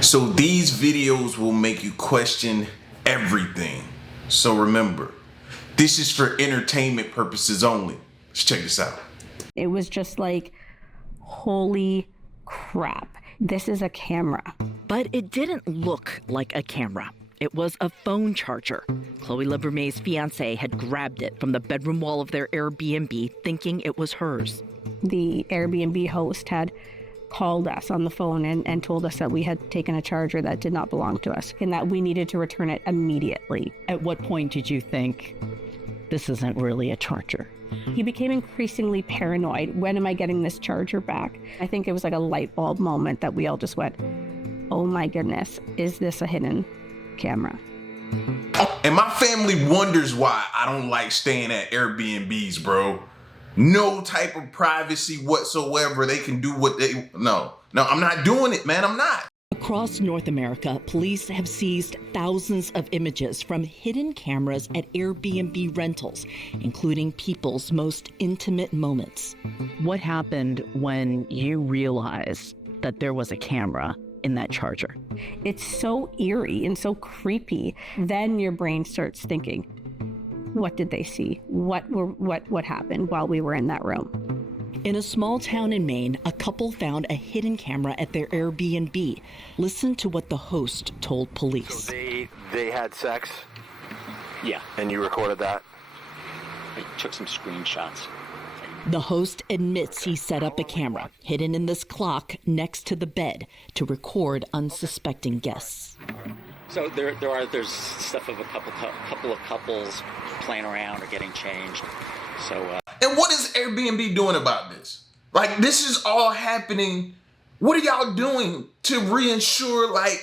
So these videos will make you question everything. So remember, this is for entertainment purposes only. Let's check this out. It was just like, holy crap, this is a camera. But it didn't look like a camera. It was a phone charger. Chloe Livermay's fiancé had grabbed it from the bedroom wall of their Airbnb, thinking it was hers. The Airbnb host had called us on the phone and told us that we had taken a charger that did not belong to us and that we needed to return it immediately. At what point did you think, this isn't really a charger? He became increasingly paranoid. When am I getting this charger back? I think it was like a light bulb moment that we all just went, oh my goodness, is this a hidden camera? And my family wonders why I don't like staying at Airbnbs, bro. No type of privacy whatsoever. They can do what they... No, I'm not doing it, man. I'm not. Across North America, police have seized thousands of images from hidden cameras at Airbnb rentals, including people's most intimate moments. What happened when you realized that there was a camera in that charger? It's so eerie and so creepy. Then your brain starts thinking, what did they see? What happened while we were in that room? In a small town in Maine, a couple found a hidden camera at their Airbnb. Listen to what the host told police. So they had sex? Yeah. And you recorded that? I took some screenshots. The host admits he set up a camera hidden in this clock next to the bed to record unsuspecting guests. So there's stuff of a couple of couples playing around or getting changed. So. And what is Airbnb doing about this? Like, this is all happening. What are y'all doing to reinsure, like,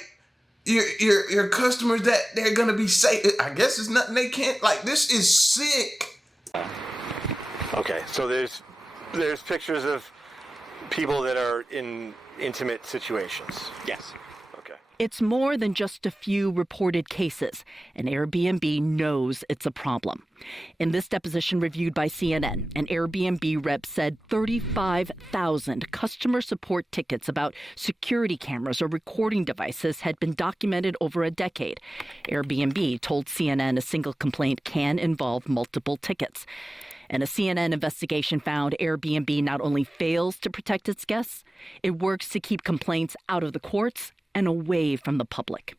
your customers that they're gonna be safe? I guess it's nothing they can't. Like, this is sick. Okay, so there's pictures of people that are in intimate situations. Yes. Okay. It's more than just a few reported cases, and Airbnb knows it's a problem. In this deposition reviewed by CNN, an Airbnb rep said 35,000 customer support tickets about security cameras or recording devices had been documented over a decade. Airbnb told CNN a single complaint can involve multiple tickets. And a CNN investigation found Airbnb not only fails to protect its guests, it works to keep complaints out of the courts and away from the public.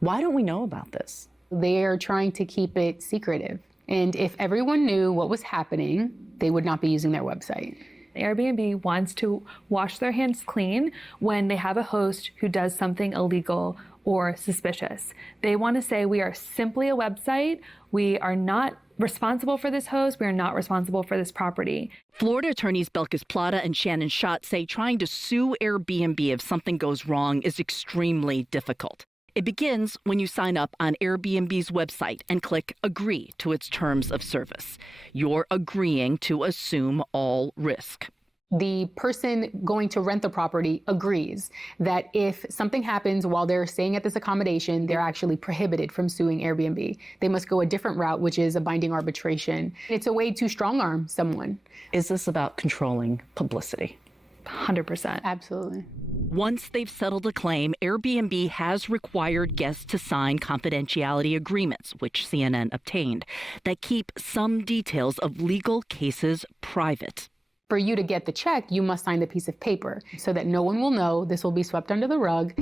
Why don't we know about this? They are trying to keep it secretive. And if everyone knew what was happening, they would not be using their website. Airbnb wants to wash their hands clean when they have a host who does something illegal or suspicious. They want to say, we are simply a website. We are not responsible for this host. We are not responsible for this property. Florida attorneys Belkis Plata and Shannon Schott say trying to sue Airbnb if something goes wrong is extremely difficult. It begins when you sign up on Airbnb's website and click Agree to its terms of service. You're agreeing to assume all risk. The person going to rent the property agrees that if something happens while they're staying at this accommodation, they're actually prohibited from suing Airbnb. They must go a different route, which is a binding arbitration. It's a way to strong-arm someone. Is this about controlling publicity? 100%. Absolutely. Once they've settled a claim, Airbnb has required guests to sign confidentiality agreements, which CNN obtained, that keep some details of legal cases private. For you to get the check, you must sign the piece of paper so that no one will know. This will be swept under the rug.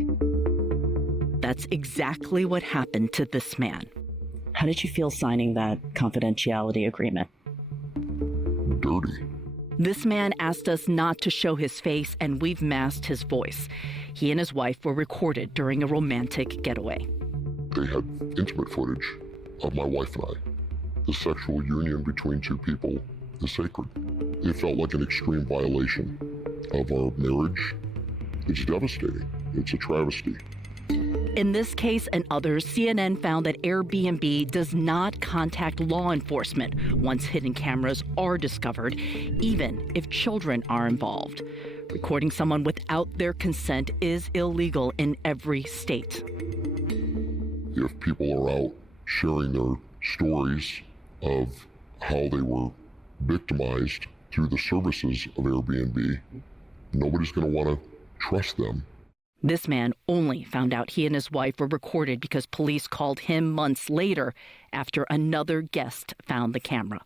That's exactly what happened to this man. How did you feel signing that confidentiality agreement? Dirty. This man asked us not to show his face, and we've masked his voice. He and his wife were recorded during a romantic getaway. They had intimate footage of my wife and I. The sexual union between two people is sacred. It felt like an extreme violation of our marriage. It's devastating. It's a travesty. In this case and others, CNN found that Airbnb does not contact law enforcement once hidden cameras are discovered, even if children are involved. Recording someone without their consent is illegal in every state. If people are out sharing their stories of how they were victimized through the services of Airbnb, nobody's going to want to trust them. This man only found out he and his wife were recorded because police called him months later after another guest found the camera.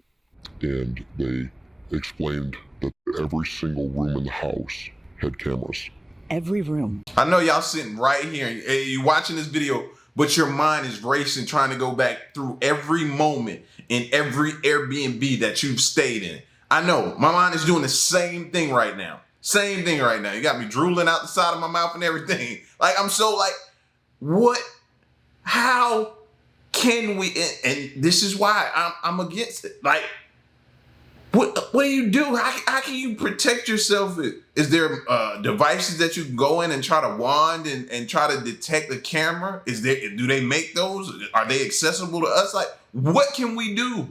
And they explained that every single room in the house had cameras. Every room. I know y'all sitting right here and you watching this video, but your mind is racing trying to go back through every moment in every Airbnb that you've stayed in. I know my mind is doing the same thing right now. Same thing right now. You got me drooling out the side of my mouth and everything. Like, I'm so like, what? How can we? And this is why I'm against it. Like, what do you do? How can you protect yourself? Is there devices that you can go in and try to wand and try to detect the camera? Do they make those? Are they accessible to us? Like, what can we do?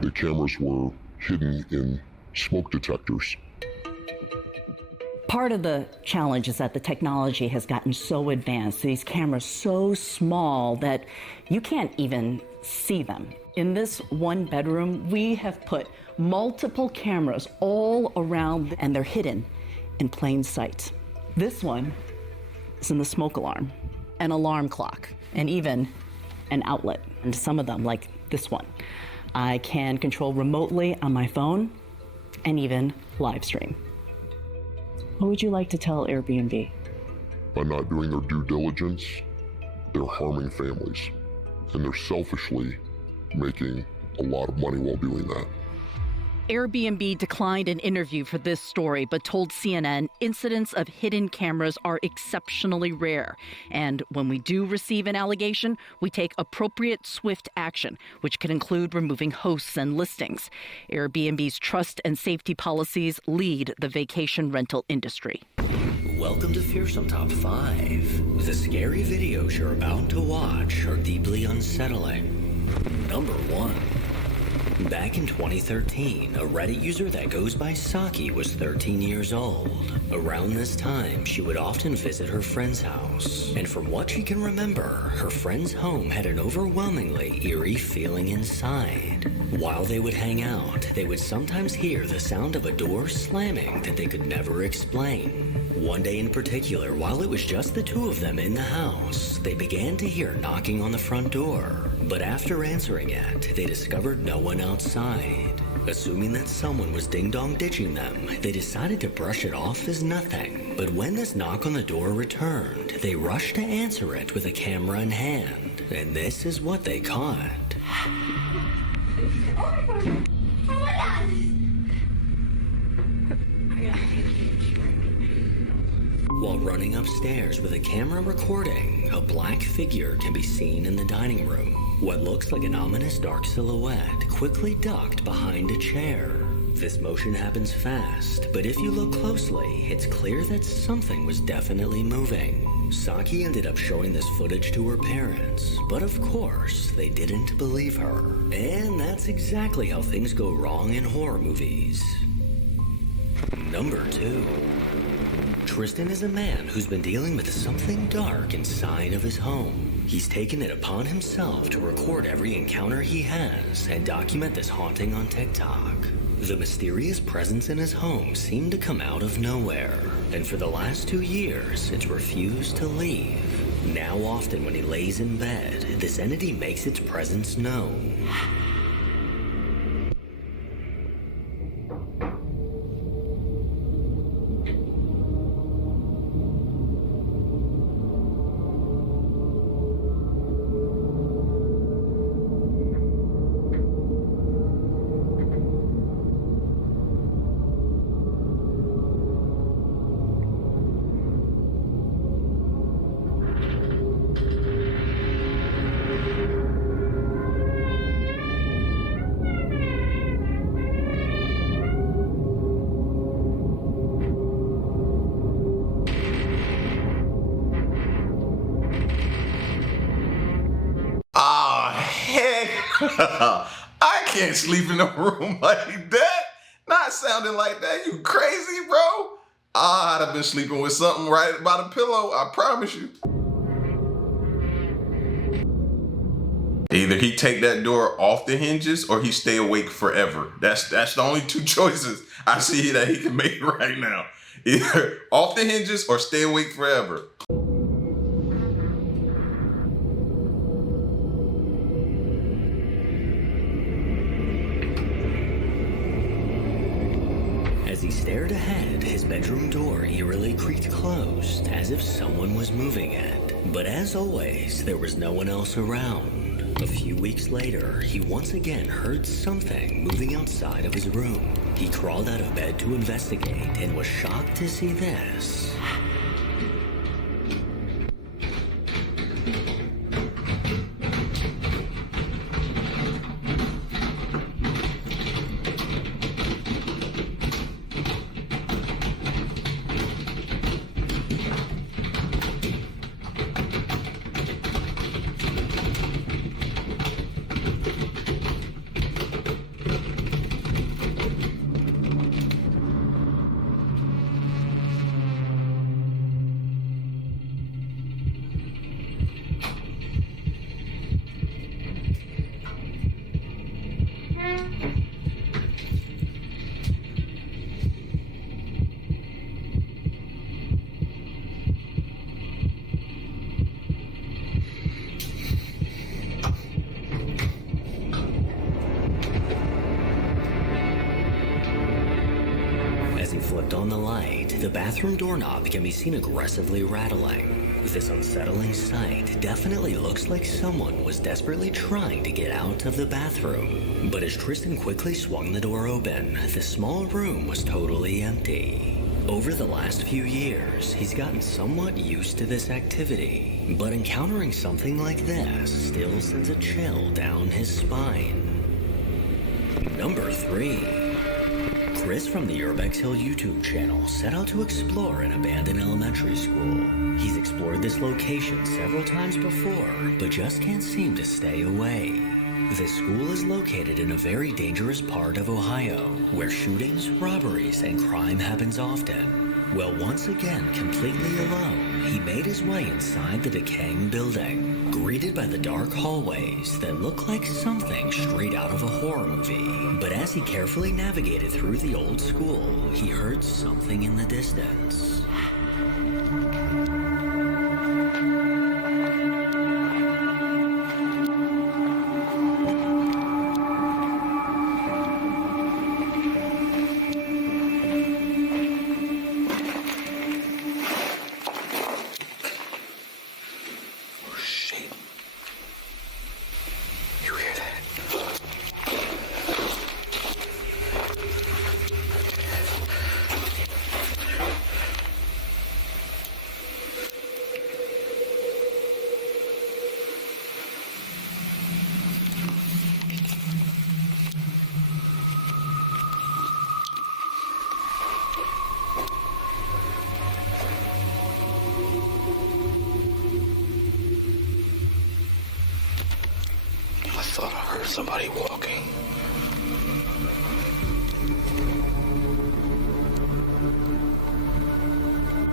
The cameras were hidden in smoke detectors. Part of the challenge is that the technology has gotten so advanced, these cameras so small that you can't even see them. In this one bedroom, we have put multiple cameras all around, and they're hidden in plain sight. This one is in the smoke alarm, an alarm clock, and even an outlet. And some of them, like this one, I can control remotely on my phone and even live stream. What would you like to tell Airbnb? By not doing their due diligence, they're harming families. And they're selfishly making a lot of money while doing that. Airbnb declined an interview for this story, but told CNN incidents of hidden cameras are exceptionally rare. And when we do receive an allegation, we take appropriate, swift action, which could include removing hosts and listings. Airbnb's trust and safety policies lead the vacation rental industry. Welcome to Fearsome Top 5. The scary videos you're about to watch are deeply unsettling. Number 1. Back in 2013, a Reddit user that goes by Saki was 13 years old. Around this time, she would often visit her friend's house. And from what she can remember, her friend's home had an overwhelmingly eerie feeling inside. While they would hang out, they would sometimes hear the sound of a door slamming that they could never explain. One day in particular, while it was just the two of them in the house, they began to hear knocking on the front door. But after answering it, they discovered no one outside. Assuming that someone was ding-dong ditching them, they decided to brush it off as nothing. But when this knock on the door returned, they rushed to answer it with a camera in hand. And this is what they caught. While running upstairs with a camera recording, a black figure can be seen in the dining room. What looks like an ominous dark silhouette quickly ducked behind a chair. This motion happens fast, but if you look closely, it's clear that something was definitely moving. Saki ended up showing this footage to her parents, but of course, they didn't believe her. And that's exactly how things go wrong in horror movies. Number 2. Tristan is a man who's been dealing with something dark inside of his home. He's taken it upon himself to record every encounter he has and document this haunting on TikTok. The mysterious presence in his home seemed to come out of nowhere, and for the last 2 years, it's refused to leave. Now often when he lays in bed, this entity makes its presence known. I can't sleep in a room like that. Not sounding like that. You crazy, bro? I'd have been sleeping with something right by the pillow. I promise you. Either he take that door off the hinges or he stay awake forever. That's the only two choices I see that he can make right now. Either off the hinges or stay awake forever. As he stared ahead, his bedroom door eerily creaked closed, as if someone was moving it. But as always, there was no one else around. A few weeks later, he once again heard something moving outside of his room. He crawled out of bed to investigate and was shocked to see this. Flipped on the light, the bathroom doorknob can be seen aggressively rattling. This unsettling sight definitely looks like someone was desperately trying to get out of the bathroom. But as Tristan quickly swung the door open, the small room was totally empty. Over the last few years, he's gotten somewhat used to this activity, but encountering something like this still sends a chill down his spine. Number 3. Chris from the Urbex Hill YouTube channel set out to explore an abandoned elementary school. He's explored this location several times before, but just can't seem to stay away. The school is located in a very dangerous part of Ohio, where shootings, robberies, and crime happens often. Well, once again, completely alone, he made his way inside the decaying building, greeted by the dark hallways that look like something straight out of a horror movie. But as he carefully navigated through the old school, he heard something in the distance. I thought I heard somebody walking.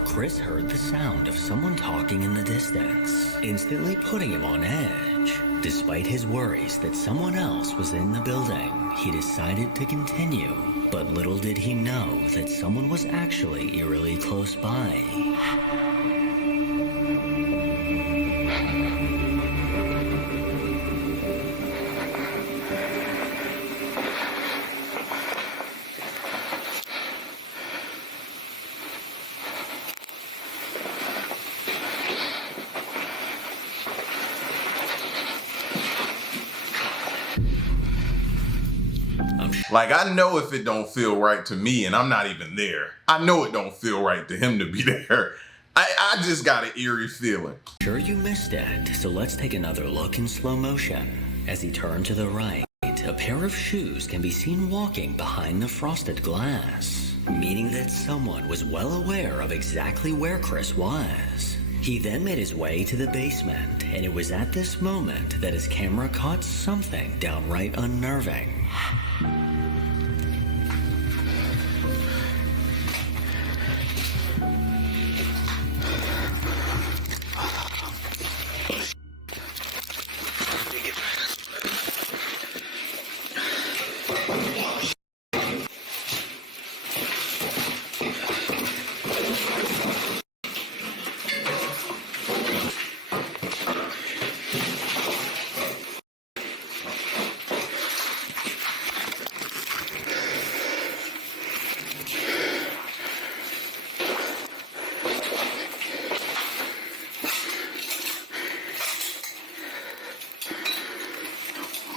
Chris heard the sound of someone talking in the distance, instantly putting him on edge. Despite his worries that someone else was in the building, he decided to continue. But little did he know that someone was actually eerily close by. Like, I know if it don't feel right to me and I'm not even there, I know it don't feel right to him to be there. I just got an eerie feeling. Sure you missed it, so let's take another look in slow motion. As he turned to the right, a pair of shoes can be seen walking behind the frosted glass, meaning that someone was well aware of exactly where Chris was. He then made his way to the basement, and it was at this moment that his camera caught something downright unnerving.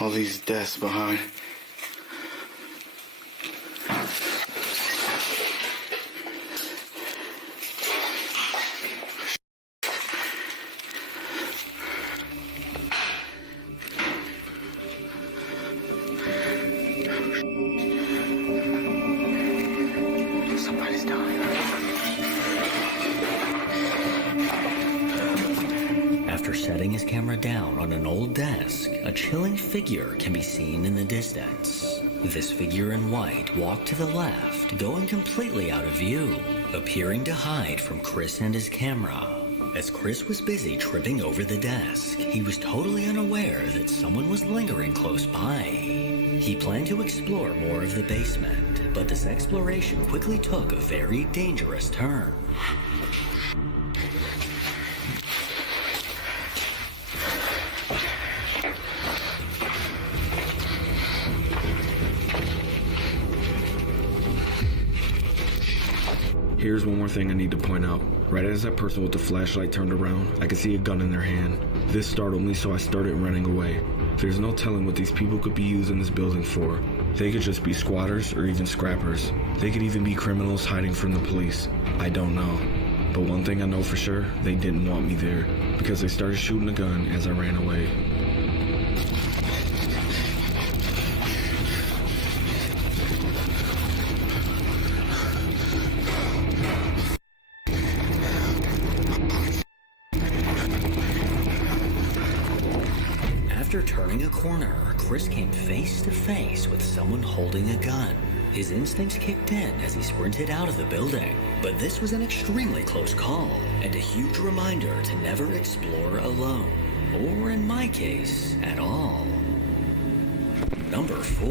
all these desks behind. Somebody's dying. After setting his camera down on an old desk, a chilling figure can be seen in the distance. This figure in white walked to the left, going completely out of view, appearing to hide from Chris and his camera. As Chris was busy tripping over the desk, he was totally unaware that someone was lingering close by. He planned to explore more of the basement, but this exploration quickly took a very dangerous turn. Here's one more thing I need to point out. Right as that person with the flashlight turned around, I could see a gun in their hand. This startled me, so I started running away. There's no telling what these people could be using this building for. They could just be squatters or even scrappers. They could even be criminals hiding from the police. I don't know. But one thing I know for sure, they didn't want me there, because they started shooting a gun as I ran away. After turning a corner, Chris came face to face with someone holding a gun. His instincts kicked in as he sprinted out of the building, but this was an extremely close call and a huge reminder to never explore alone, or in my case, at all. Number 4.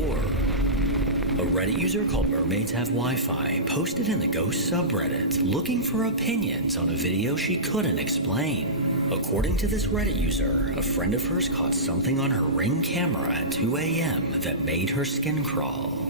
A Reddit user called Mermaids Have Wi-Fi posted in the Ghost subreddit looking for opinions on a video she couldn't explain. According to this Reddit user, a friend of hers caught something on her Ring camera at 2 a.m. that made her skin crawl.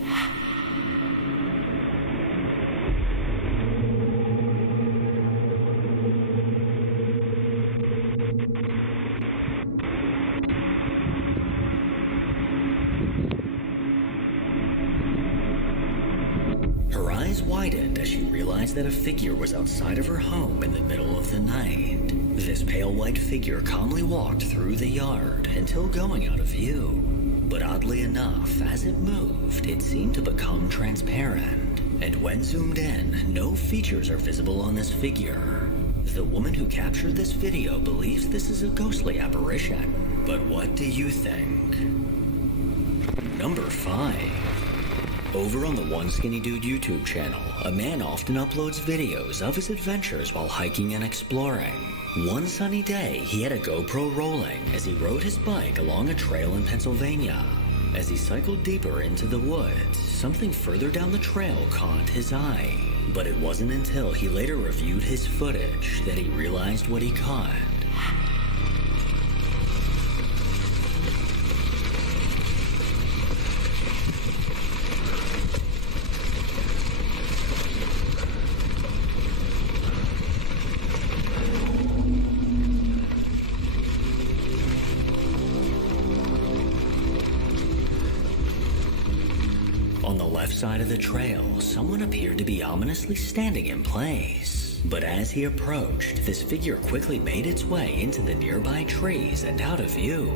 Her eyes widened as she realized that a figure was outside of her home in the middle of the night. This pale white figure calmly walked through the yard until going out of view. But oddly enough, as it moved, it seemed to become transparent. And when zoomed in, no features are visible on this figure. The woman who captured this video believes this is a ghostly apparition. But what do you think? Number 5. Over on the One Skinny Dude YouTube channel, a man often uploads videos of his adventures while hiking and exploring. One sunny day, he had a GoPro rolling as he rode his bike along a trail in Pennsylvania. As he cycled deeper into the woods, something further down the trail caught his eye. But it wasn't until he later reviewed his footage that he realized what he caught. On the left side of the trail, someone appeared to be ominously standing in place. But as he approached, this figure quickly made its way into the nearby trees and out of view.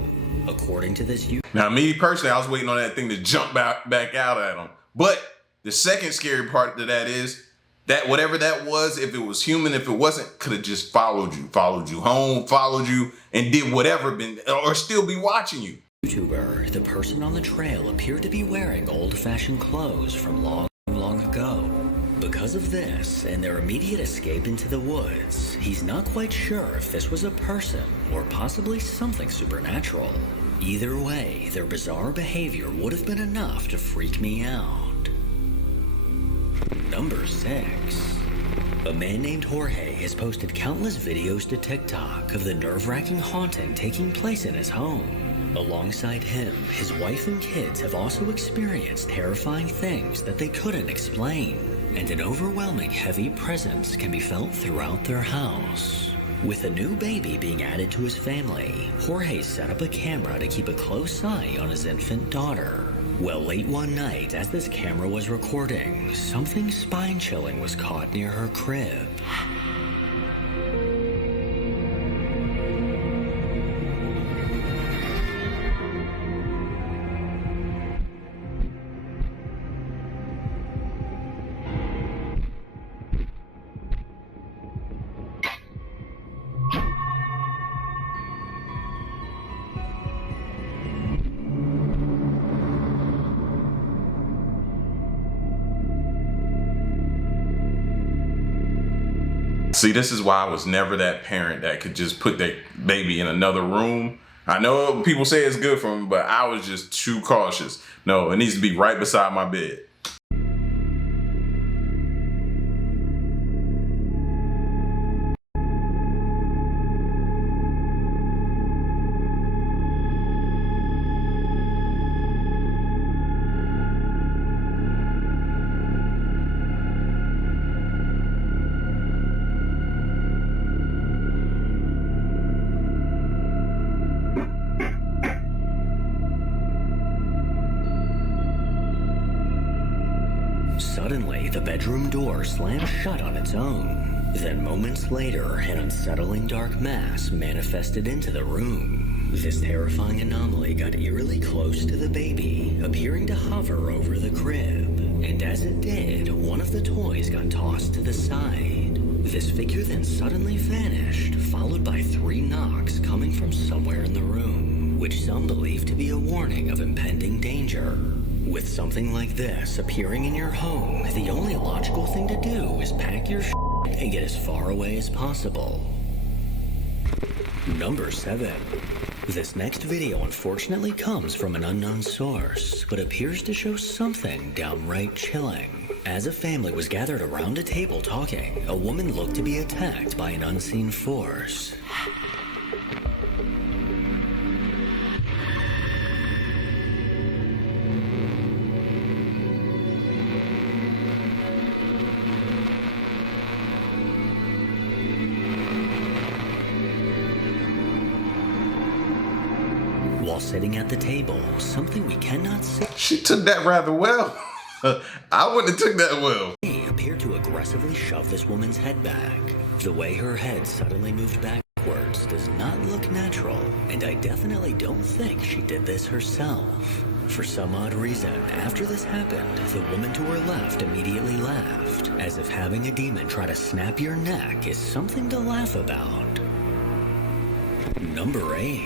According to this Now, me personally, I was waiting on that thing to jump back out at him. But the second scary part to that is that whatever that was, if it was human, if it wasn't, could have just followed you home, followed you, and did whatever, or still be watching you. YouTuber, the person on the trail appeared to be wearing old-fashioned clothes from long ago. Because of this and their immediate escape into the woods, he's not quite sure if this was a person or possibly something supernatural. Either way, their bizarre behavior would have been enough to freak me out. Number 6. A man named Jorge has posted countless videos to TikTok of the nerve-wracking haunting taking place in his home. Alongside him, his wife and kids have also experienced terrifying things that they couldn't explain, and an overwhelming heavy presence can be felt throughout their house. With a new baby being added to his family, Jorge set up a camera to keep a close eye on his infant daughter. Well, late one night, as this camera was recording, something spine-chilling was caught near her crib. See, this is why I was never that parent that could just put their baby in another room. I know people say it's good for them, but I was just too cautious. No, it needs to be right beside my bed. Suddenly, the bedroom door slammed shut on its own. Then moments later, an unsettling dark mass manifested into the room. This terrifying anomaly got eerily close to the baby, appearing to hover over the crib. And as it did, one of the toys got tossed to the side. This figure then suddenly vanished, followed by 3 knocks coming from somewhere in the room, which some believe to be a warning of impending danger. With something like this appearing in your home, the only logical thing to do is pack your shit and get as far away as possible. Number 7. This next video unfortunately comes from an unknown source, but appears to show something downright chilling. As a family was gathered around a table talking, a woman looked to be attacked by an unseen force. While sitting at the table, something we cannot see. She took that rather well. I wouldn't have took that well. He appeared to aggressively shove this woman's head back. The way her head suddenly moved backwards does not look natural, and I definitely don't think she did this herself. For some odd reason, after this happened, the woman to her left immediately laughed, as if having a demon try to snap your neck is something to laugh about. Number 8.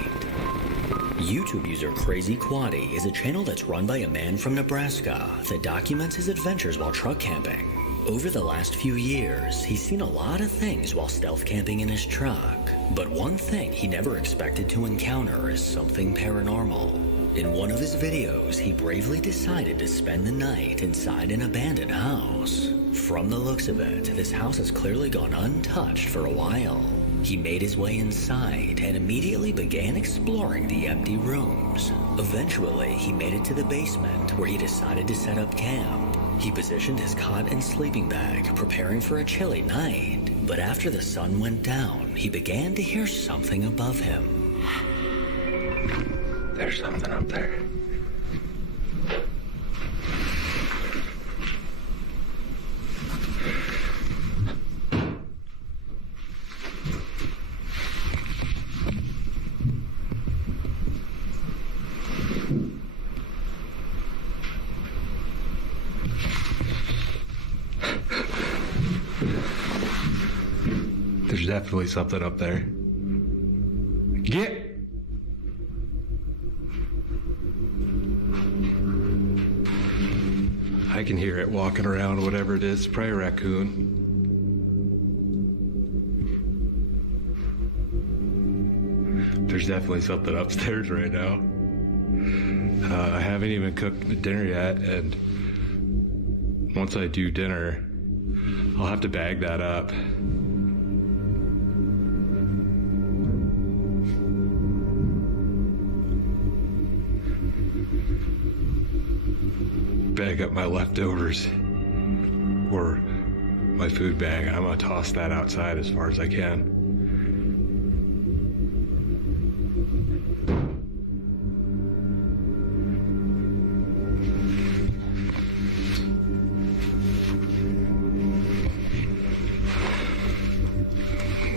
YouTube user Crazy Quaddy is a channel that's run by a man from Nebraska that documents his adventures while truck camping. Over the last few years, he's seen a lot of things while stealth camping in his truck. But one thing he never expected to encounter is something paranormal. In one of his videos, he bravely decided to spend the night inside an abandoned house. From the looks of it, this house has clearly gone untouched for a while. He made his way inside and immediately began exploring the empty rooms. Eventually, he made it to the basement where he decided to set up camp. He positioned his cot and sleeping bag, preparing for a chilly night. But after the sun went down, he began to hear something above him. There's something up there. There's definitely something up there. Get! I can hear it walking around, whatever it is, probably a raccoon. There's definitely something upstairs right now. I haven't even cooked dinner yet, and once I do dinner, I'll have to bag that up. Bag up my leftovers or my food bag, and I'm gonna toss that outside as far as I can.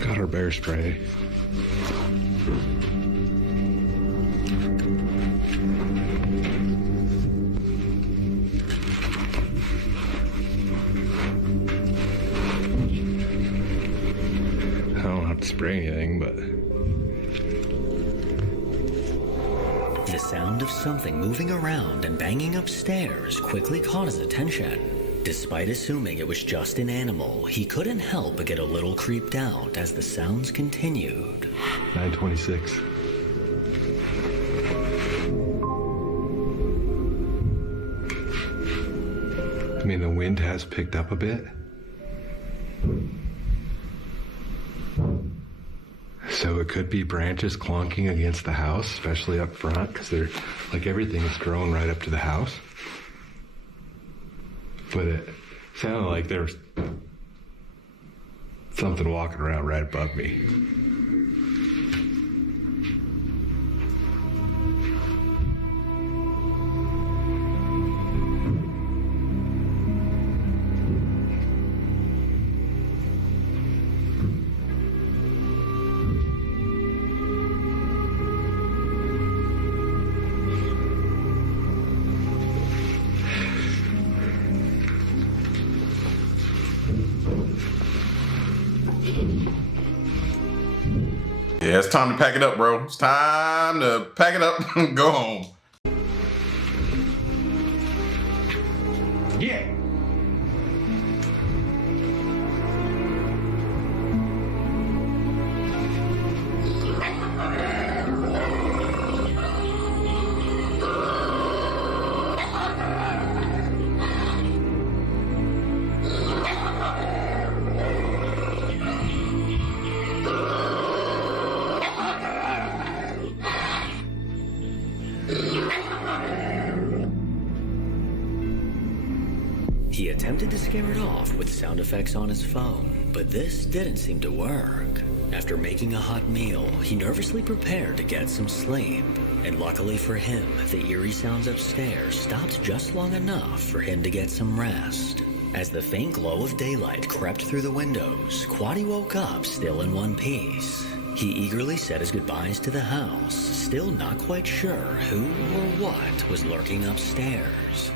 Got our bear spray. I don't have to spray anything, but The sound of something moving around and banging upstairs quickly caught his attention. Despite assuming it was just an animal, he couldn't help but get a little creeped out as the sounds continued. 926. I mean, the wind has picked up a bit. So it could be branches clonking against the house, especially up front, because they're like everything is grown right up to the house. But it sounded like there was something walking around right above me. Yeah, it's time to pack it up, bro. It's time to pack it up and go home. Yeah. He attempted to scare it off with sound effects on his phone, but this didn't seem to work. After making a hot meal, he nervously prepared to get some sleep. And luckily for him, the eerie sounds upstairs stopped just long enough for him to get some rest. As the faint glow of daylight crept through the windows, Quaddy woke up still in one piece. He eagerly said his goodbyes to the house, still not quite sure who or what was lurking upstairs.